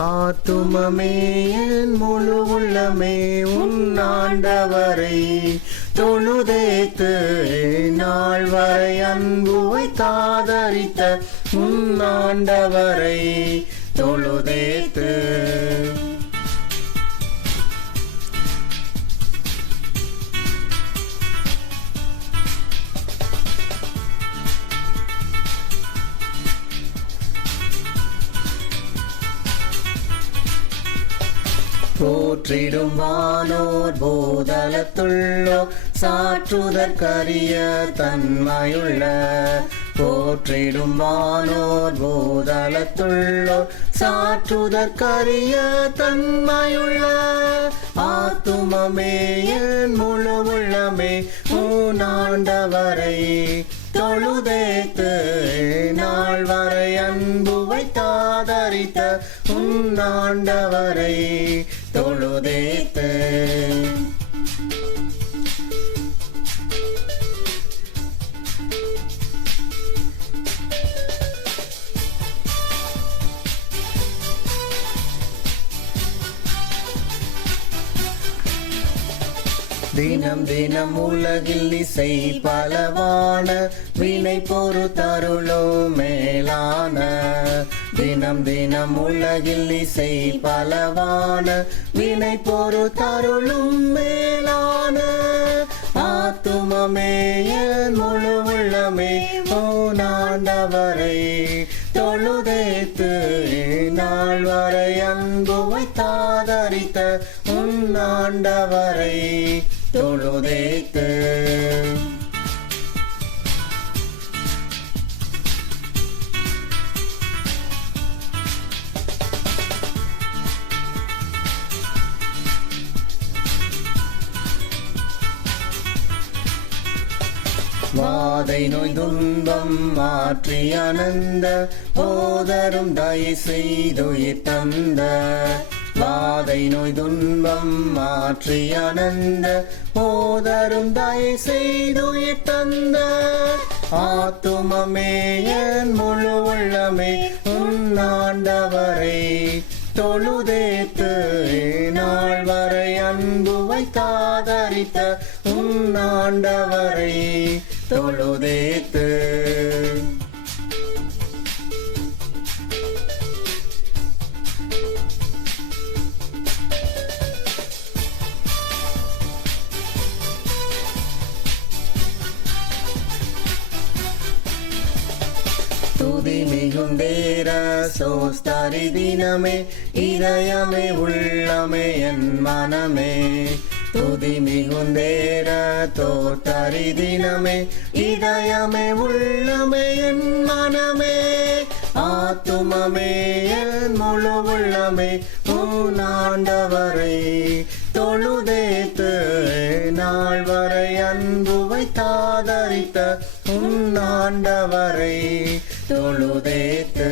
ஆத்துமமே என் முழு உள்ளமே உன் ஆண்டவரை தொழுதேத்து நாள் வரை அன்புவை காதரித்த உன் ஆண்டவரை தொழுதேத்து. போற்றிடும் வானோர் போதலத்துள்ளோ சாற்றுதற்கரிய தன்மையுள்ள. போற்றிடும் வானோர் போதலத்துள்ளோ சாற்றுதற்கரிய தன்மையுள்ள. ஆத்துமமே என் முழு உள்ளமே உன் ஆண்டவரை தொழுதேத்து நாள் வரை அன்புவை காதரித்த உன் ஆண்டவரை தொழுதேத்து. தினம் தினம் உலகில் இசை பலவான வினை பொறு தருளோ மேலான. தினம் தினம் உலகில் இசை பலவான வினை பொறு தருளும் மேலான. ஆத்துமமே என் முழு உள்ளமே உன் ஆண்டவரை தொழுதேத்து நாள் வரை அன்புவை காதரித்த உன் ஆண்டவரை தொழுதேத்து. வாதை நோய் துன்பம் மாற்றி அனந்த போதரும் தயை செய்துயிர் தந்த. வாதை நோய் துன்பம் மாற்றி அனந்த போதரும் தயை செய்துயிர் தந்த. ஆத்துமமே என் முழு உள்ளமே உன் ஆண்டவரை தொழுதேத்து நாள் வரை அன்புவை காதரித்த உன் ஆண்டவரை தொழுதேத்து. துதி மிகுந்தேர சோஸ்தரி தினமே இதயமே உள்ளமே என் மனமே. துதி மிகுந்தேர தோத்தரி தினமே இதயமே உள்ளமே என் மனமே. ஆத்துமமே என் முழு உள்ளமே உன் ஆண்டவரை தொழுதேத்து நாள் வரை அன்புவை காதரித்த உன் ஆண்டவரை தொழுதேத்து.